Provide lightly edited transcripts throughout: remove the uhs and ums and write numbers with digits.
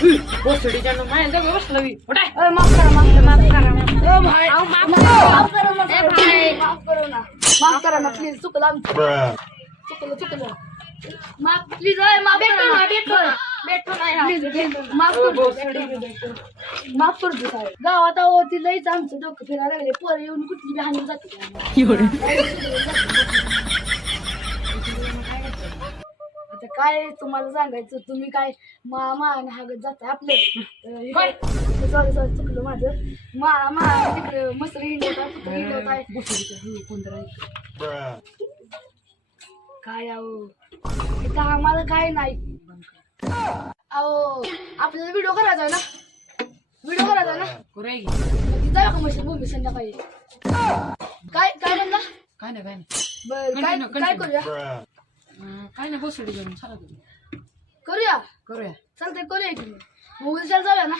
भोसडीच्या माझ्या जवळ बसलं मी उठाय. माफ करा माफ करा माफ करा माफ करा ना प्लीज चुकलं आमचं चुकलं माफ प्लीज माफ माफ करतो साहेब गावात अहो ती लईच आमचं डोकं फिरायला लागले पोरं येऊन कुठली बी हाणून जाते आता काय तुम्हाला सांगायचं तुम्ही काय मा हागत जाताय आपलं सॉरी चुकलं माझं मा तिकडे मसरी हिंडवताय कुठं हिंडवताय काय अहो इथं आम्हाला काय नाही अहो आपल्याला व्हिडिओ करायचा आहे ना करूया की. तिथं जाऊया का मशीन भूमी संध्याकाळी काय काय म्हणला काय नाही बर काय काय करूया काय नाही भोसडी घेऊन चला तुम्ही करूया चालतंय करूया की मग उद्याला जाऊया ना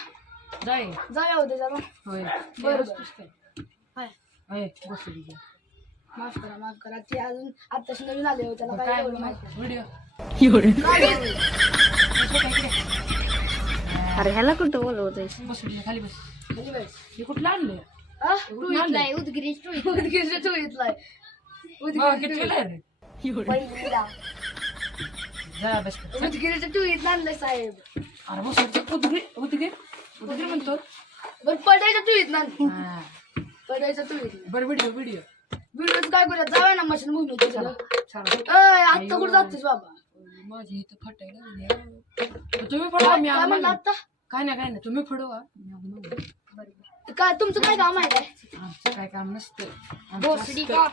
जाऊया उद्याला होय बरं हाय भोसडी घेऊन माफ करा ती अजून आत्ताच नवीन आले हो त्याला काय एवढं माहिती व्हिडिओ. अरे ह्याला कुठं बोलवत आहे? भोसडीच्या खाली बस. खाली बस. हे कुठलं आणलं उदगिरीच टू इथलाय किती रे पहिलीला जा बस. उदगिरीचं टू इथलं आणलंय साहेब अरे भोसडीचं उदगीर म्हणतो. बरं पडायचं टू इथलं हा. पडायचं टू इथलं बरं व्हिडिओ व्हिडिओच काय करूया जाऊया ना मशीन भूमी चला. आत्ता कुठं जातोस बाबा माझी इथं फटायला तुम्ही फडवा मी काय म्हणलं आत्ता काय नाही तुम्ही फडवा काय तुमचं काय काम आहे काय आमचं काय काम नसतं. भोसडी का